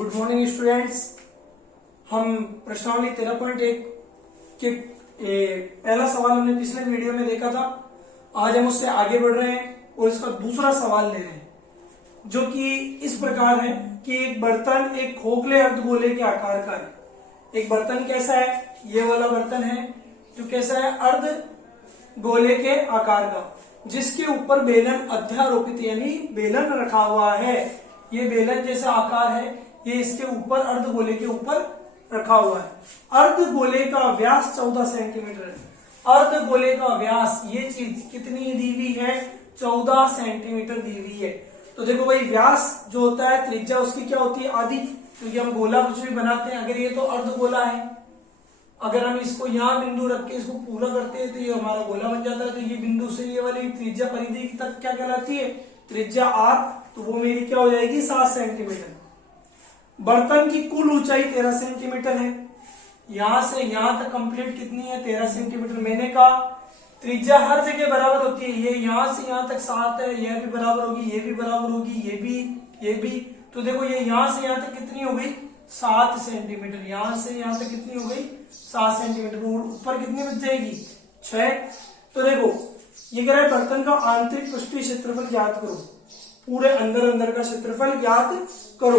Good morning students. हम प्रश्नावली 13.1 के पहला सवाल हमने पिछले वीडियो में देखा था। आज हम उससे आगे बढ़ रहे हैं और इसका दूसरा सवाल ले रहे हैं, जो कि इस प्रकार है कि एक बर्तन एक खोखले अर्धगोले के आकार का है। एक बर्तन कैसा है? ये वाला बर्तन है जो कैसा है? अर्धगोले के आकार का, जिसके ऊपर बेलन अध्यारोपित यानी बेलन रखा हुआ है। ये बेलन जैसा आकार है, ये इसके ऊपर अर्धगोले के ऊपर रखा हुआ है। अर्धगोले का व्यास 14 सेंटीमीटर है। अर्धगोले का व्यास, ये चीज कितनी दी हुई है? 14 सेंटीमीटर दी हुई है। तो देखो भाई, व्यास जो होता है, त्रिज्या उसकी क्या होती है? आधी। क्योंकि हम गोला कुछ भी बनाते हैं, अगर ये तो अर्धगोला है, अगर हम इसको यहाँ बिंदु रख के इसको पूरा करते हैं तो ये हमारा गोला बन जाता है। तो ये बिंदु से ये वाली त्रिज्या परिधि तक क्या कहलाती है? त्रिज्या r, तो वो मेरी क्या हो जाएगी? 7 सेंटीमीटर। बर्तन की कुल ऊंचाई 13 सेंटीमीटर है। यहां से यहां तक कंप्लीट कितनी है? 13 सेंटीमीटर। मैंने कहा त्रिज्या हर जगह बराबर होती है। ये यहां से यहां तक 7 है, यह भी बराबर होगी, ये भी बराबर होगी, ये भी। तो देखो ये यहां से यहां तक कितनी हो गई? 7 सेंटीमीटर। यहां से यहां तक कितनी हो गई? 7 सेंटीमीटर। ऊपर कितनी बच जाएगी? 6। तो देखो ये कह रहा है बर्तन का आंतरिक पृष्ठीय क्षेत्रफल ज्ञात करो। पूरे अंदर का क्षेत्रफल ज्ञात करो।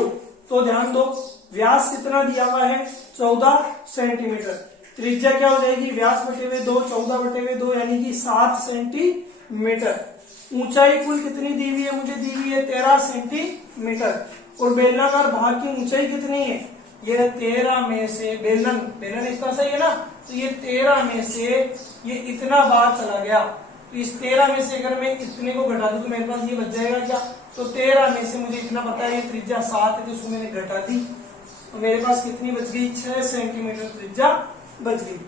तो ध्यान दो, व्यास कितना दिया हुआ है? 14 सेंटीमीटर। त्रिज्या क्या हो जाएगी? व्यास बटे हुए 2, 14 बटे हुए 2, यानी कि 7 सेंटीमीटर। ऊंचाई कुल कितनी दी हुई है? मुझे दी हुई है 13 सेंटीमीटर। और बेलनाकार भाग की ऊंचाई कितनी है? ये 13 में से बेलन इतना सही है ना, तो ये 13 में से ये इतना बार चला गया। तो इस 13 में से अगर मैं इतने को घटा दूं तो मेरे पास ये बच जाएगा क्या? तो 13 में से मुझे इतना पता है, ये त्रिज्या 7 है, तो उसको मैंने घटा दी, तो मेरे पास कितनी बच गई? 6 सेंटीमीटर त्रिज्या बच गई।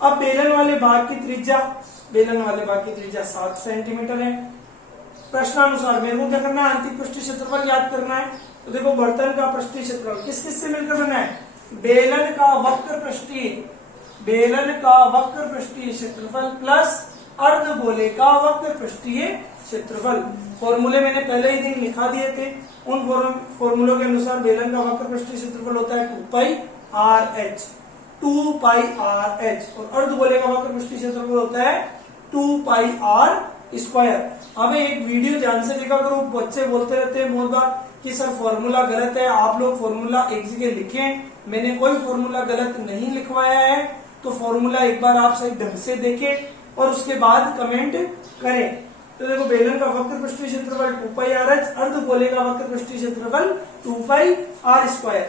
अब बेलन वाले भाग की त्रिज्या 7 सेंटीमीटर है। प्रश्नानुसार मेरे को क्या करना है? आंतरिक पृष्ठीय क्षेत्रफल याद करना है। तो देखो बर्तन का पृष्ठीय क्षेत्रफल किस किस से मिलकर बना है? बेलन का वक्र पृष्ठीय क्षेत्रफल प्लस अर्धगोले का वक्र पृष्ठीय क्षेत्रफल। फॉर्मूले मैंने पहले ही दिन लिखा दिए थे। उन फॉर्मूलों के अनुसार बेलन का वक्र पृष्ठीय क्षेत्रफल होता है 2πRh और अर्धगोले का वक्र पृष्ठीय क्षेत्रफल होता है 2πr²। हमें एक वीडियो ध्यान से देखा करो, बच्चे बोलते रहते हैं बहुत बार कि सर फॉर्मूला गलत है। आप लोग फॉर्मूला एक जगह लिखें, मैंने कोई फॉर्मूला गलत नहीं लिखवाया है। तो फॉर्मूला एक बार आप सही ढंग से देखें और उसके बाद कमेंट करें। तो देखो बेलन का वक्र पृष्ठीय क्षेत्रफल 2πRh, अर्धगोले का वक्र पृष्ठीय क्षेत्रफल 2πr²।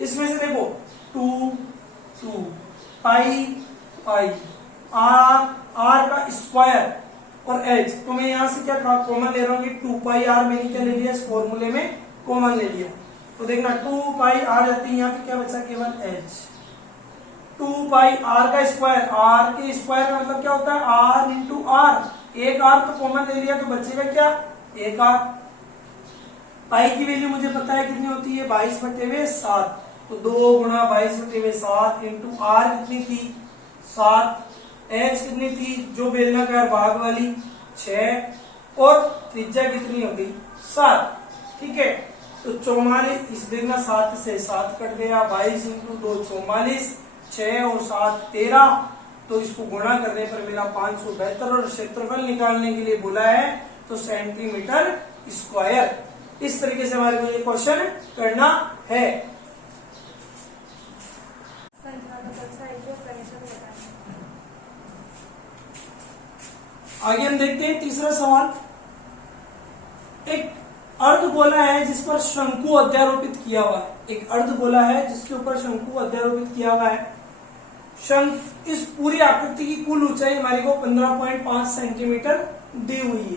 इसमें से देखो 2 पाई r का स्क्वायर और h, तो मैं यहां से क्या कॉमन ले रहा हूँ? 2πr मैंने क्या ले लिया? इस फॉर्मूले में कॉमन ले लिया। तो देखना 2πr जाती है, यहाँ पे क्या बचा? केवल h। 2πr का स्क्वायर, r के स्क्वायर का मतलब क्या होता है? r into r। एक r तो कॉमन ले लिया, तो बचेगा क्या? एक r। पाई की वैल्यू मुझे पता है कितनी होती है? 22/7। तो 2 गुणा 22/7 इंटू r कितनी थी? 7। h कितनी थी? जो बेलनाकार भाग वाली 6, और त्रिज्या कितनी हो गई? 7। ठीक है, तो 44। इस देखना 7 से 7 कट गया, 22 इंटू 2 44, 6 और 7 13। तो इसको गुणा करने पर मेरा 572, और क्षेत्रफल निकालने के लिए बोला है तो सेंटीमीटर स्क्वायर। इस तरीके से हमारे को ये क्वेश्चन करना है। आगे हम देखते हैं तीसरा सवाल। एक अर्धगोला है जिस पर शंकु अध्यारोपित किया हुआ है। एक अर्धगोला है जिसके ऊपर शंकु अध्यारोपित किया हुआ है। इस पूरी आकृति की कुल ऊंचाई हमारे को 15.5 सेंटीमीटर दी हुई है,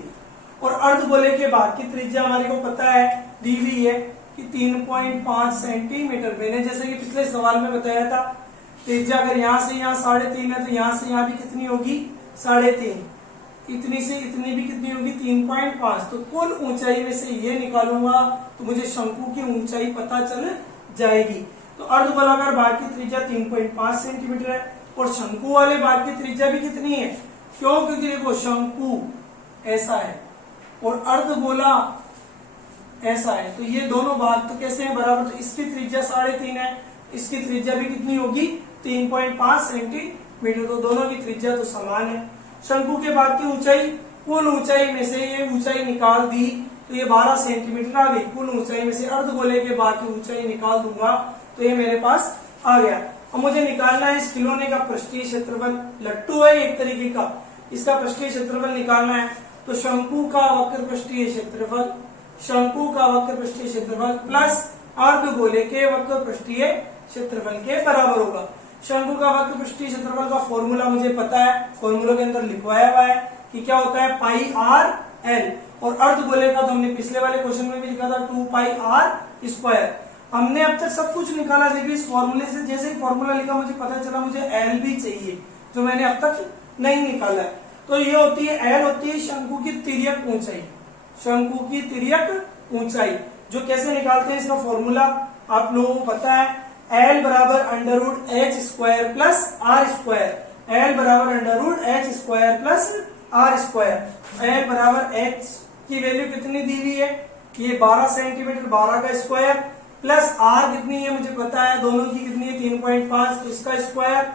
और अर्धगोले के भाग की त्रिज्या हमारे को पता है, दी हुई है कि 3.5 सेंटीमीटर। मैंने जैसे कि पिछले सवाल में बताया था, त्रिज्या अगर यहाँ से यहाँ 3.5 है, तो यहाँ से यहाँ भी कितनी होगी? 3.5। इतनी से इतनी भी कितनी होगी? 3.5। तो कुल ऊंचाई में से ये निकालूंगा तो मुझे शंकु की ऊंचाई पता चल जाएगी। तो अर्धगोलाकार भाग की त्रिज्या 3.5 सेंटीमीटर है, और शंकु वाले भाग की त्रिज्या भी कितनी है? क्योंकि देखो शंकु ऐसा है और अर्धगोला ऐसा है। तो ये दोनों भाग तो कैसे हैं बराबर, तो इसकी त्रिज्या 3.5 है, इसकी त्रिज्या भी कितनी होगी 3.5 सेंटीमीटर, तो दोनों की त्रिज्या तो समान है। शंकु के भाग की ऊंचाई, कुल ऊंचाई में से ये ऊंचाई निकाल दी तो ये 12 सेंटीमीटर आ गई। कुल ऊंचाई में से अर्धगोले के भाग की ऊंचाई निकाल दूंगा तो ये मेरे पास आ गया। अब मुझे निकालना है इस खिलौने का पृष्ठीय क्षेत्रफल, लट्टू है एक तरीके का, इसका पृष्ठीय क्षेत्रफल निकालना है। तो शंकु का वक्र पृष्ठीय क्षेत्रफल, शंकु का वक्र पृष्ठीय क्षेत्रफल प्लस अर्धगोले के वक्र पृष्ठीय क्षेत्रफल के बराबर होगा। शंकु का वक्र पृष्ठीय क्षेत्रफल का फॉर्मूला मुझे पता है, फॉर्मूला के अंदर लिखवाया हुआ है कि क्या होता है पाई आर एल, और अर्धगोले का तो हमने पिछले वाले क्वेश्चन में भी लिखा था 2 पाई आर स्क्वायर। हमने अब तक सब कुछ निकाला, लेकिन इस फॉर्मूले से जैसे ही फॉर्मूला लिखा मुझे पता चला मुझे एल भी चाहिए जो मैंने अब तक नहीं निकाला है। तो ये होती है एल, होती है शंकु की तिर्यक ऊंचाई, शंकु की तिर्यक ऊंचाई, जो कैसे निकालते हैं इसका फॉर्मूला आप लोगों को पता है, एल बराबर under H square plus R square, L बराबर under H square plus R square. L बराबर एच की वैल्यू कितनी दी हुई है, ये 12 सेंटीमीटर, 12 का स्क्वायर, प्लस आर कितनी है मुझे पता है, दोनों की कितनी है 3.5, तो इसका स्क्वायर,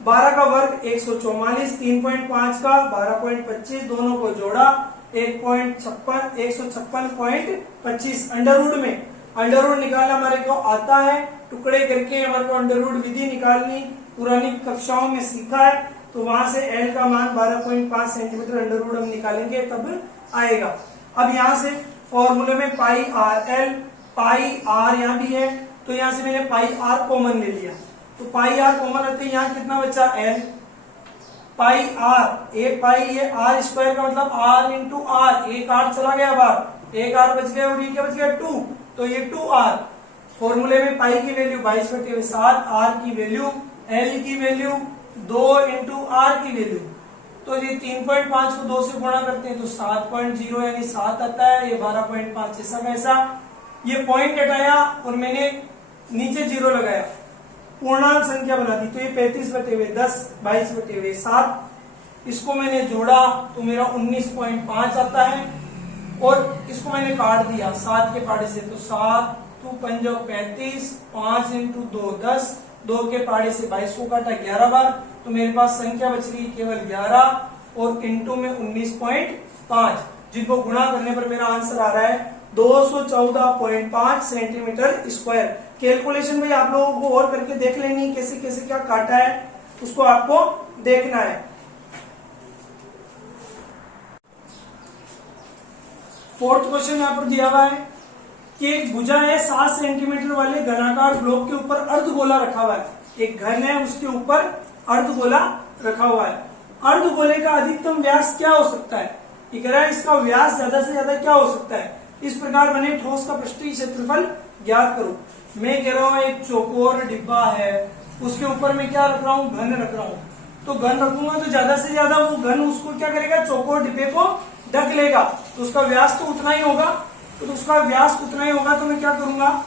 12 का वर्ग 144, 3.5 का 12.25, दोनों को जोड़ा 156.25 अंडरवुड में। अंडरवुड निकालना हमारे को आता है, टुकड़े करके हमारे को अंडरवुड विधि निकालनी पुरानी कक्षाओं में सीखा है, तो वहां से एल का मान 12.5 सेंटीमीटर अंडरवुड हम निकालेंगे तब आएगा। अब यहाँ से फॉर्मूले में पाई आर एल, पाई आर यहाँ भी है तो यहाँ से मैंने पाई आर कॉमन ले लिया, तो पाई आर कॉमन रहते हैं, यहाँ कितना बचा एल, पाई आर, एक पाई ये आर स्क्वायर का मतलब आर इंटू आर, एक आर चला गया बाहर, एक आर बच गया और ये क्या बच गया 2, तो ये 2r। फॉर्मूले में पाई की वैल्यू 22/7, आर की वैल्यू, एल की वैल्यू 2 इंटू आर की वैल्यू, तो ये 3.5 को 2 से गुणा करते हैं तो 7.0 यानी 7 आता है, ये 12.5 ऐसा कैसा, ये पॉइंट हटाया और मैंने नीचे 0 लगाया, पूर्णांक संख्या बना दी, तो ये 35/10, 22/7, इसको मैंने जोड़ा तो मेरा 19.5 आता है, और इसको मैंने काट दिया 7 के पाड़े से, तो 7 2 5 35, 5 इंटू 2 10, 2 के पाड़े से 22 को काटा 11 बार, तो मेरे पास संख्या बच रही केवल 11 और इंटू में 19.5, जिनको गुणा करने पर मेरा आंसर आ रहा है 214.5 सेंटीमीटर स्क्वायर। कैलकुलेशन भाई आप लोगों को और करके देख लेनी, कैसे कैसे क्या काटा है उसको आपको देखना है। फोर्थ क्वेश्चन यहाँ पर दिया हुआ है कि एक भुजा है 7 सेंटीमीटर वाले घनाकार ब्लॉक के ऊपर अर्धगोला रखा हुआ है, एक घन है उसके ऊपर अर्धगोला रखा हुआ है। अर्धगोले का अधिकतम व्यास क्या हो सकता है, ये कह रहा है इसका व्यास ज्यादा से ज्यादा क्या हो सकता है, इस प्रकार बने ठोस का पृष्ठीय क्षेत्रफल ज्ञात करो। मैं कह रहा हूं एक चौकोर डिब्बा है, उसके ऊपर मैं क्या रख रहा हूं, घन रख रहा हूं, तो घन रखूंगा तो ज्यादा से ज्यादा वो घन उसको क्या करेगा, चौकोर डिब्बे को ढक लेगा, तो उसका व्यास तो उतना ही होगा, तो उसका व्यास उतना ही होगा। तो मैं क्या करूंगा,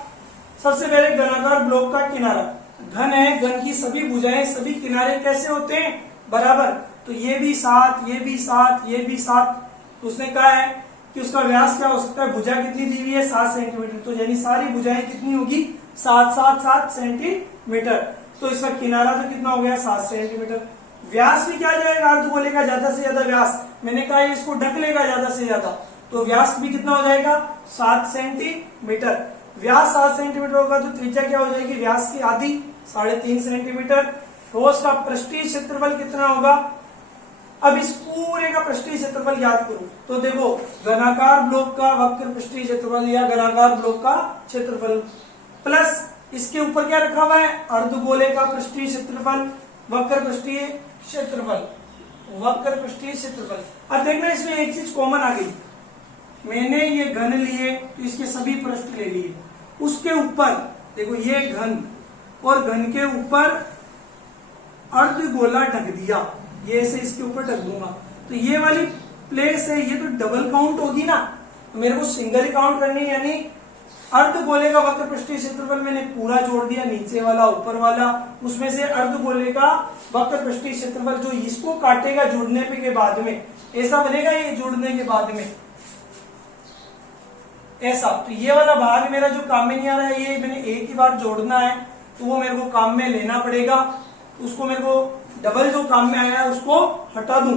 सबसे पहले घनाकार ब्लॉक का किनारा, घन है, घन की सभी भुजाएं सभी किनारे कैसे होते हैं बराबर, तो ये भी 7, ये भी 7, ये भी 7, तो उसने कहा है कि उसका व्यास क्या हो सकता है, भुजा कितनी दी हुई है 7 सेंटीमीटर, तो यानी सारी भुजाएं कितनी होगी 7 सेंटीमीटर, तो इसका किनारा तो कितना हो गया 7 सेंटीमीटर। व्यास भी क्या जाएगा अर्धगोले का ज्यादा से ज्यादा व्यास, मैंने कहा इसको ढक लेगा ज्यादा से ज्यादा, तो व्यास भी कितना हो जाएगा 7 सेंटीमीटर। व्यास 7 सेंटीमीटर होगा तो त्रिज्या क्या हो जाएगी व्यास की आधी 3.5 सेंटीमीटर। ठोस का पृष्ठीय क्षेत्रफल कितना होगा, अब इस पूरे का पृष्ठीय क्षेत्रफल याद करो, तो देखो घनाकार ब्लॉक का वक्र पृष्ठीय क्षेत्रफल या घनाकार ब्लॉक का क्षेत्रफल प्लस इसके ऊपर क्या रखा हुआ है अर्धगोले का पृष्ठीय क्षेत्रफल, वक्र पृष्ठीय क्षेत्रफल, वक्र पृष्ठीय क्षेत्रफल। अब देखना इसमें एक चीज कॉमन आ गई, मैंने ये घन लिए तो इसके सभी पृष्ठ ले लिए, उसके ऊपर देखो ये घन और घन के ऊपर अर्धगोला ढक दिया, ये ऐसे इसके ऊपर ढक दूंगा, तो ये वाली प्लेस है ये तो डबल काउंट होगी ना, तो मेरे को सिंगल काउंट करनी, यानी अर्धगोले का वक्र पृष्ठीय क्षेत्रफल मैंने पूरा जोड़ दिया, नीचे वाला ऊपर वाला, उसमें से अर्धगोले का वक्र पृष्ठीय क्षेत्रफल जो इसको काटेगा जुड़ने पे के बाद में ऐसा बनेगा, ये जुड़ने के बाद में ऐसा। तो ये वाला भाग मेरा जो काम में नहीं आ रहा है, ये मैंने एक ही बार जोड़ना है, तो वो मेरे को काम में लेना पड़ेगा। उसको मेरे को डबल जो काम में आया है उसको हटा दूं।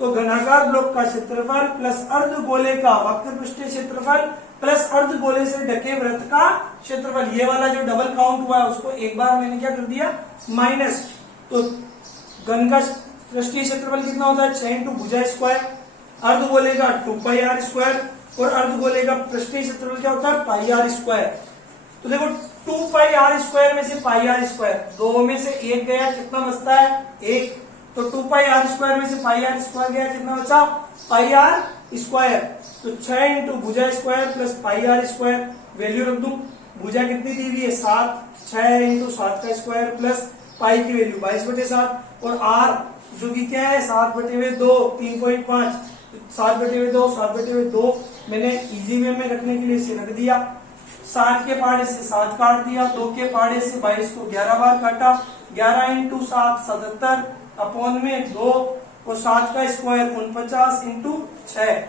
तो घनाकार ब्लॉक का क्षेत्रफल प्लस अर्धगोले का वक्र पृष्ठीय क्षेत्रफल प्लस अर्धगोले से ढके वृत्त का क्षेत्रफल, ये वाला जो डबल काउंट हुआ है उसको एक बार मैंने क्या कर दिया, माइनस। तो घन का पृष्ठीय क्षेत्रफल कितना होता है, 6 इंटू भुजा स्क्वायर, अर्धगोले का 2 पाई आर स्क्वायर, और अर्धगोले का पृष्ठीय क्षेत्रफल क्या होता है, पाई आर स्क्वायर। तो देखो 2 पाई आर स्क्वायर में से पाई आर स्क्वायर, दो में से एक गया, कितना बचता है, एक। तो 2 पाई आर स्क्वायर में से पाई आर स्क्वायर गया, कितना बचा, पाई आर स्क्वायर। तो 6 इंटू भुजा square plus pi r square, value रख दूं। भुजा कितनी दी हुई है, 7, 6 इंटू 7 का स्क्वायर प्लस पाई की वैल्यू 22/7, और आर जो कि क्या है 7/2, 3.5, 7/2, 7/2 मैंने इजी वे में रखने के लिए इसे रख दिया। 7 के पहाड़े से 7 काट दिया, 2 के पहाड़े से 22 को 11 बार काटा, 11 इंटू 7 77 अपॉन में 2, और 7 का स्क्वायर 49 इंटू 6,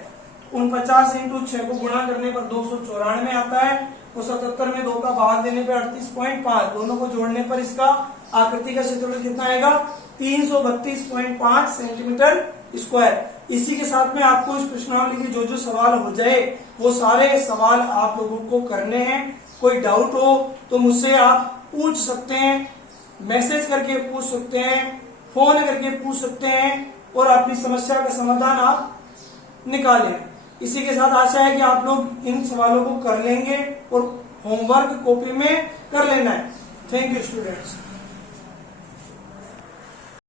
49 इंटू 6 को गुणा करने पर 294 आता है, और 77 में 2 का भाग देने पर 38.5, दोनों को जोड़ने पर इसका आकृति का क्षेत्रफल कितना आएगा, 332.5 सेंटीमीटर स्क्वायर। इसी के साथ में आपको इस प्रश्नावली के जो सवाल हो जाए वो सारे सवाल आप लोगों को करने हैं। कोई डाउट हो तो मुझसे आप पूछ सकते हैं, मैसेज करके पूछ सकते हैं, फोन करके पूछ सकते हैं, और अपनी समस्या का समाधान आप निकालें। इसी के साथ आशा है कि आप लोग इन सवालों को कर लेंगे और होमवर्क कॉपी में कर लेना है। Thank you students.